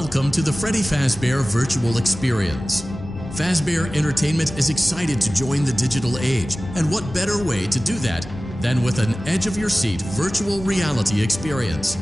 Welcome to the Freddy Fazbear Virtual Experience. Fazbear Entertainment is excited to join the digital age, and what better way to do that than with an edge-of-your-seat virtual reality experience.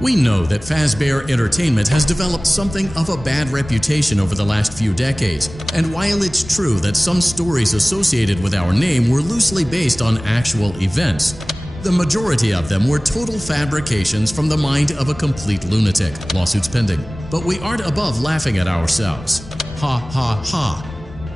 We know that Fazbear Entertainment has developed something of a bad reputation over the last few decades, and while it's true that some stories associated with our name were loosely based on actual events, the majority of them were total fabrications from the mind of a complete lunatic, lawsuits pending. But we aren't above laughing at ourselves. Ha ha ha.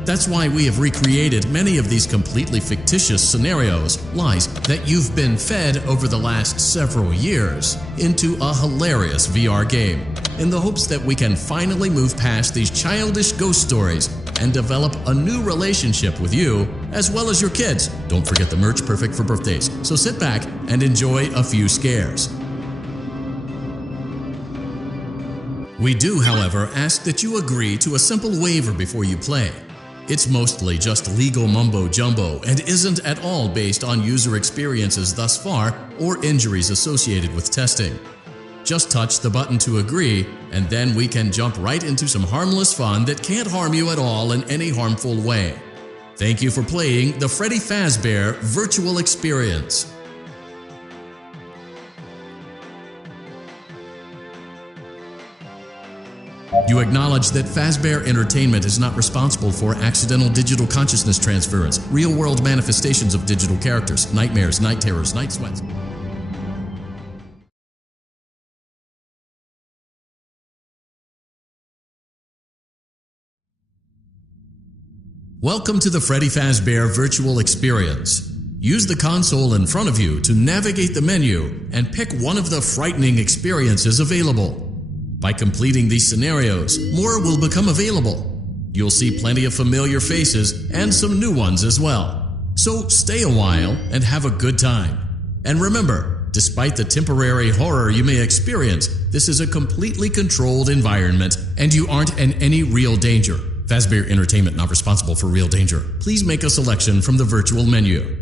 That's why we have recreated many of these completely fictitious scenarios, lies that you've been fed over the last several years, into a hilarious VR game, in the hopes that we can finally move past these childish ghost stories and develop a new relationship with you, as well as your kids. Don't forget the merch, perfect for birthdays. So sit back and enjoy a few scares. We do, however, ask that you agree to a simple waiver before you play. It's mostly just legal mumbo-jumbo and isn't at all based on user experiences thus far or injuries associated with testing. Just touch the button to agree, and then we can jump right into some harmless fun that can't harm you at all in any harmful way. Thank you for playing the Freddy Fazbear Virtual Experience. You acknowledge that Fazbear Entertainment is not responsible for accidental digital consciousness transference, real-world manifestations of digital characters, nightmares, night terrors, night sweats. Welcome to the Freddy Fazbear Virtual Experience. Use the console in front of you to navigate the menu and pick one of the frightening experiences available. By completing these scenarios, more will become available. You'll see plenty of familiar faces and some new ones as well. So stay a while and have a good time. And remember, despite the temporary horror you may experience, this is a completely controlled environment and you aren't in any real danger. Fazbear Entertainment not responsible for real danger. Please make a selection from the virtual menu.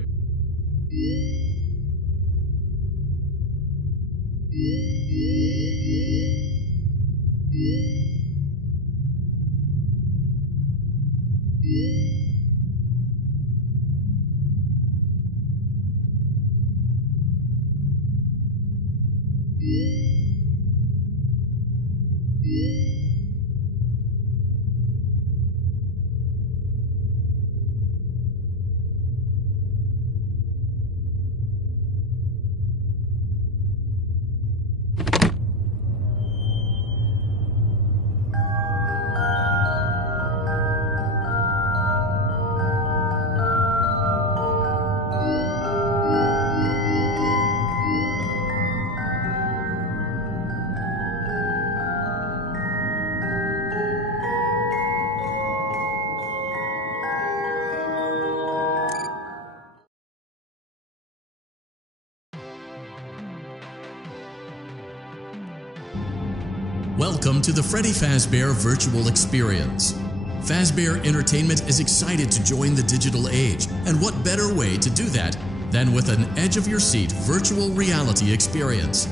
Welcome to the Freddy Fazbear Virtual Experience. Fazbear Entertainment is excited to join the digital age, and what better way to do that than with an edge-of-your-seat virtual reality experience.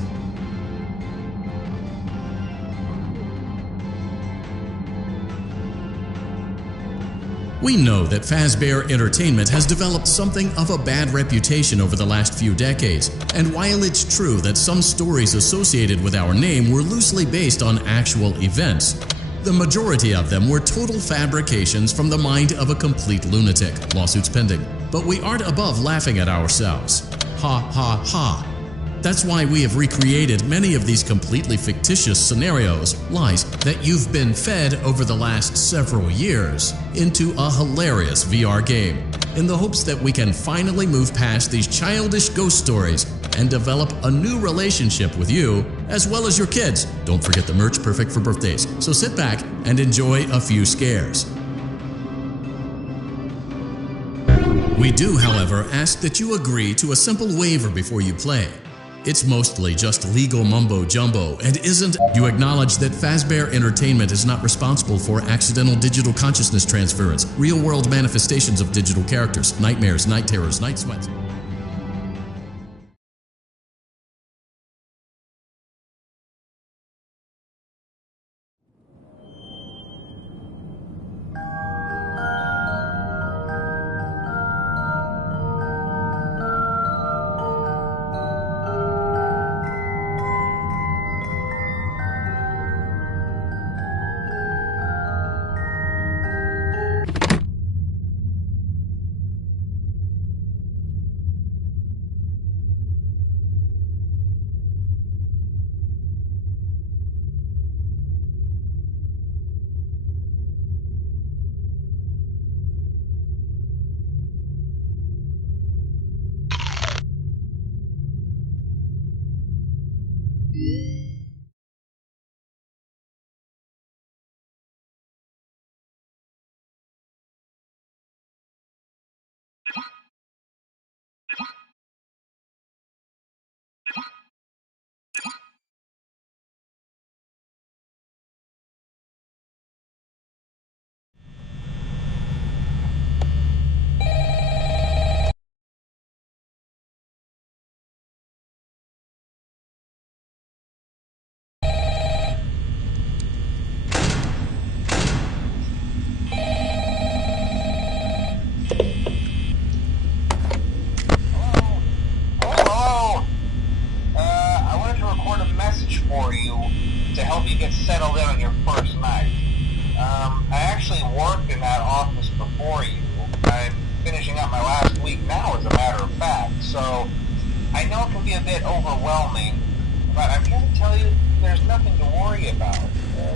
We know that Fazbear Entertainment has developed something of a bad reputation over the last few decades, and while it's true that some stories associated with our name were loosely based on actual events, the majority of them were total fabrications from the mind of a complete lunatic, lawsuits pending. But we aren't above laughing at ourselves. Ha ha ha. That's why we have recreated many of these completely fictitious scenarios, lies that you've been fed over the last several years, into a hilarious VR game, in the hopes that we can finally move past these childish ghost stories and develop a new relationship with you, as well as your kids. Don't forget the merch, perfect for birthdays. So sit back and enjoy a few scares. We do, however, ask that you agree to a simple waiver before you play. It's mostly just legal mumbo-jumbo and isn't. You acknowledge that Fazbear Entertainment is not responsible for accidental digital consciousness transference, real-world manifestations of digital characters, nightmares, night terrors, night sweats. For you to help you get settled in on your first night. I actually worked in that office before you. I'm finishing up my last week now, as a matter of fact, so I know it can be a bit overwhelming, but I'm here to tell you there's nothing to worry about.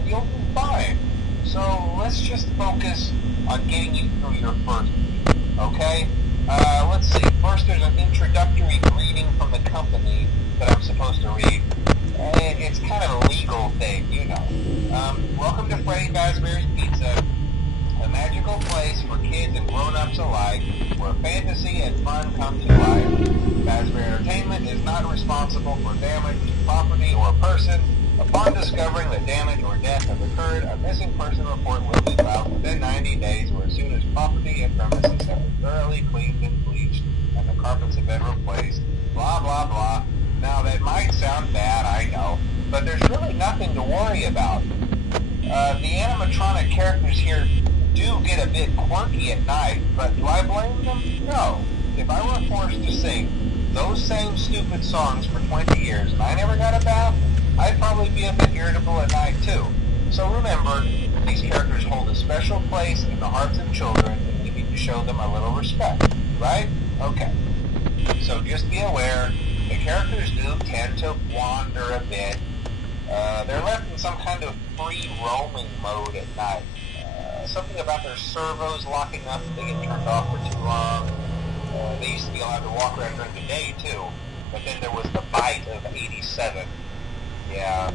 You'll be fine. So let's just focus on getting you through your first week, okay? Let's see. First, there's an introductory greeting from the company that I'm supposed to read. It's kind of a legal thing, you know. Welcome to Freddy Fazbear's Pizza, a magical place for kids and grown-ups alike, where fantasy and fun come to life. Fazbear Entertainment is not responsible for damage to property or person. Upon discovering that damage or death has occurred, a missing person report will be filed within 90 days or as soon as property and premises have been thoroughly cleaned and bleached and the carpets have been replaced. Blah, blah, blah. Now, that might sound bad, I know, but there's really nothing to worry about. The animatronic characters here do get a bit quirky at night, but do I blame them? No. If I were forced to sing those same stupid songs for 20 years and I never got a bath, I'd probably be a bit irritable at night too. So remember, these characters hold a special place in the hearts of children and we need to show them a little respect, right? Okay. So just be aware, the characters do tend to wander a bit. They're left in some kind of free roaming mode at night. Something about their servos locking up if they get turned off for too long. They used to be allowed to walk around during the day too, but then there was the bite of 87. Yeah,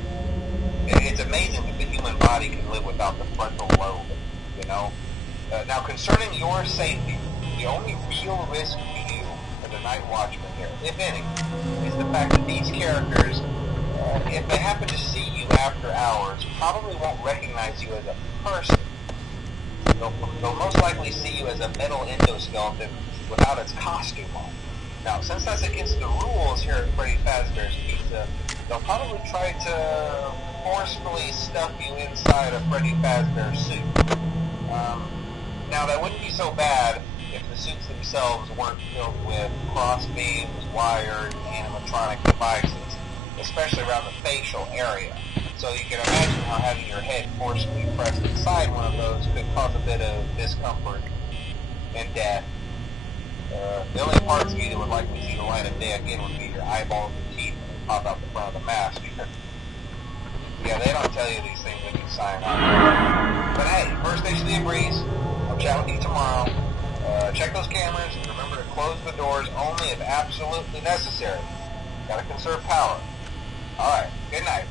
it's amazing that the human body can live without the frontal lobe, you know? Now, concerning your safety, the only real risk to you as a night watchman here, if any, is the fact that these characters, if they happen to see you after hours, probably won't recognize you as a person. They'll most likely see you as a metal endoskeleton without its costume on. Now, since that's against the rules here at Freddy Fazbear's Pizza, they'll probably try to forcefully stuff you inside a Freddy Fazbear suit. Now, that wouldn't be so bad if the suits themselves weren't filled with cross beams, wired, animatronic devices, especially around the facial area. So you can imagine how having your head forcefully pressed inside one of those could cause a bit of discomfort and death. The only parts of you that would likely see the light of day again would be your eyeballs and teeth that pop out the front of the mask. Yeah, they don't tell you these things when you sign up. But hey, first station of the breeze. I'll chat with you tomorrow. Check those cameras and remember to close the doors only if absolutely necessary. Gotta conserve power. Alright, good night.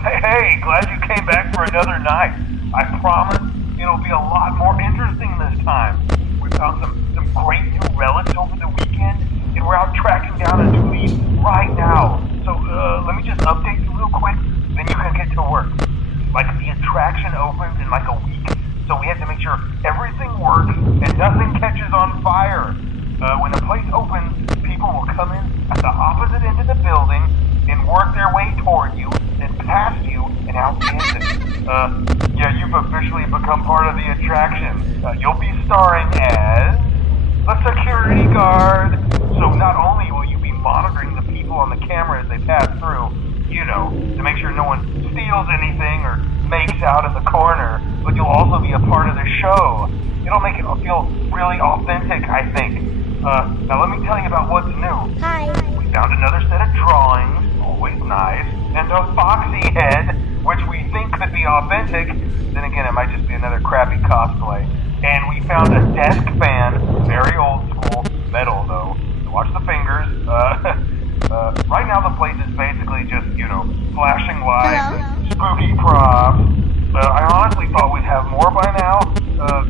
Hey, glad you came back for another night. I promise it'll be a lot more interesting this time. We found some great new relics over the weekend, and we're out tracking down a new lead right now. So let me just update you real quick, then you can get to work. Like, the attraction opens in like a week, so we have to make sure everything works and nothing catches on fire. When the place opens, people will come in at the opposite end of the building and work their way toward you, then past you, and out the exit. Yeah, you've officially become part of the attraction. You'll be starring as a security guard. So not only will you be monitoring the people on the camera as they pass through, you know, to make sure no one steals anything or makes out in the corner, but you'll also be a part of the show. It'll make it feel really authentic, I think. Now let me tell you about what's new. Hi. We found another set of drawings, always nice, and a foxy head, which we think could be authentic. Then again, it might just be another crappy cosplay. And we found a desk fan, very old school, metal though. So watch the fingers. Right now the place is basically just, you know, flashing lights and spooky props. I honestly thought we'd have more by now.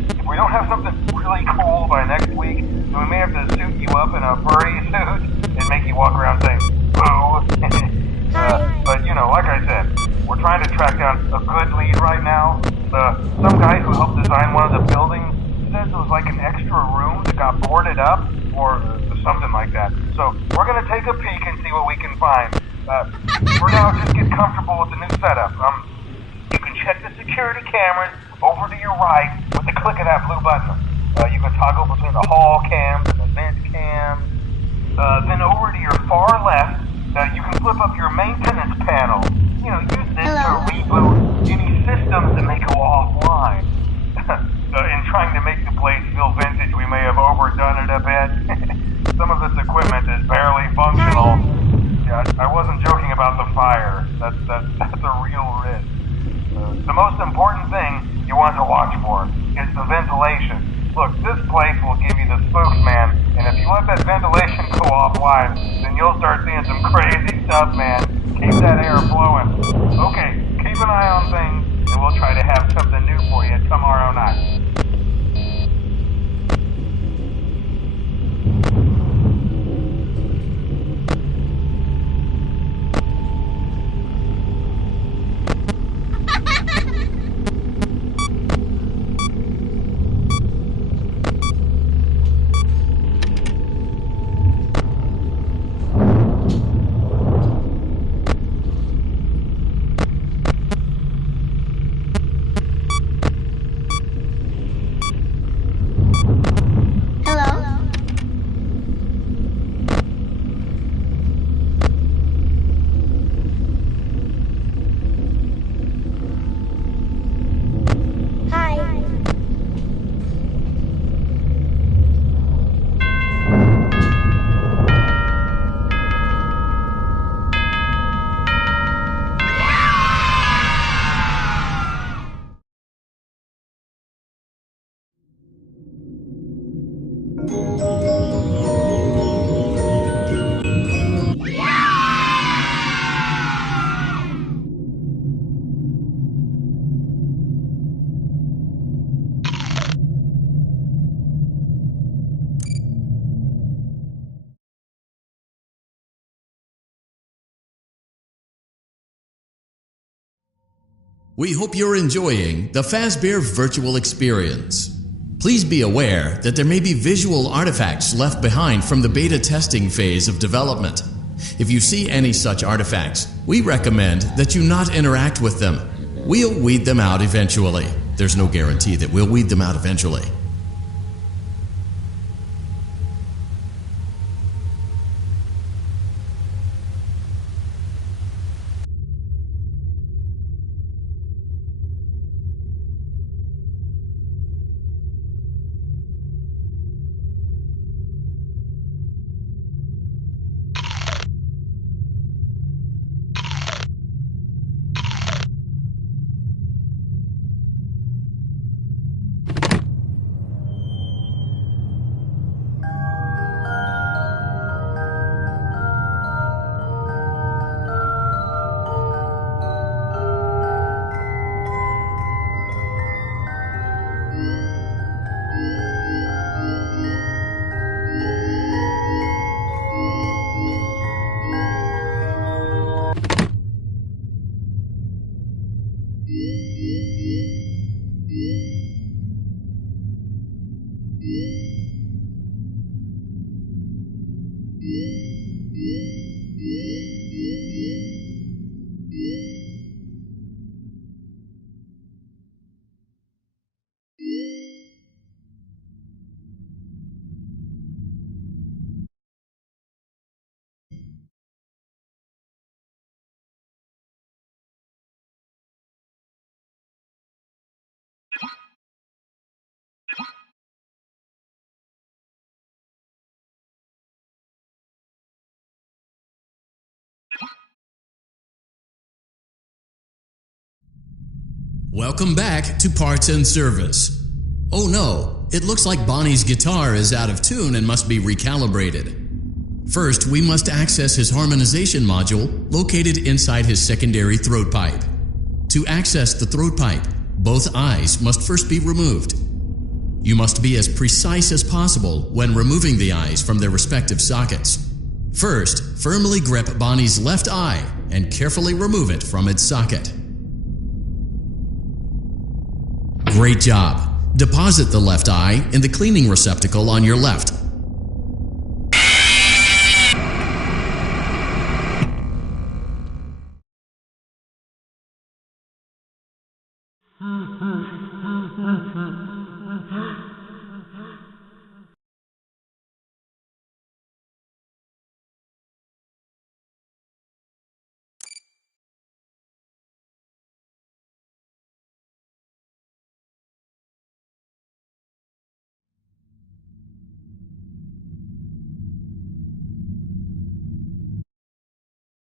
If we don't have something really cool by next week, then we may have to suit you up in a furry suit and make you walk around saying, boo. But, you know, like I said, we're trying to track down a good lead right now. Some guy who helped design one of the buildings says it was like an extra room that got boarded up, or something like that. So we're going to take a peek and see what we can find. For now, just get comfortable with the new setup. You can check the security cameras over to your right with the click of that blue button. You can toggle between the hall cams and the vent cams. Then over to your far left, you can flip up your maintenance panel. Use this to reboot any systems that may go offline. In trying to make the place feel vintage, we may have overdone it a bit. Some of this equipment is barely functional. Yeah, I wasn't joking about the fire. That's a real risk. The most important thing you want to watch for is the ventilation. Look, this place will give you the spokesman, and if you let that ventilation go offline, then you'll start seeing some crazy stuff, man. Keep that air flowing. Okay, keep an eye on things, and we'll try to have something new for you tomorrow night. We hope you're enjoying the Fazbear virtual experience. Please be aware that there may be visual artifacts left behind from the beta testing phase of development. If you see any such artifacts, we recommend that you not interact with them. We'll weed them out eventually. There's no guarantee that we'll weed them out eventually. Welcome back to Parts and Service. Oh no, it looks like Bonnie's guitar is out of tune and must be recalibrated. First, we must access his harmonization module located inside his secondary throat pipe. To access the throat pipe, both eyes must first be removed. You must be as precise as possible when removing the eyes from their respective sockets. First, firmly grip Bonnie's left eye and carefully remove it from its socket. Great job. Deposit the left eye in the cleaning receptacle on your left. Mm-hmm.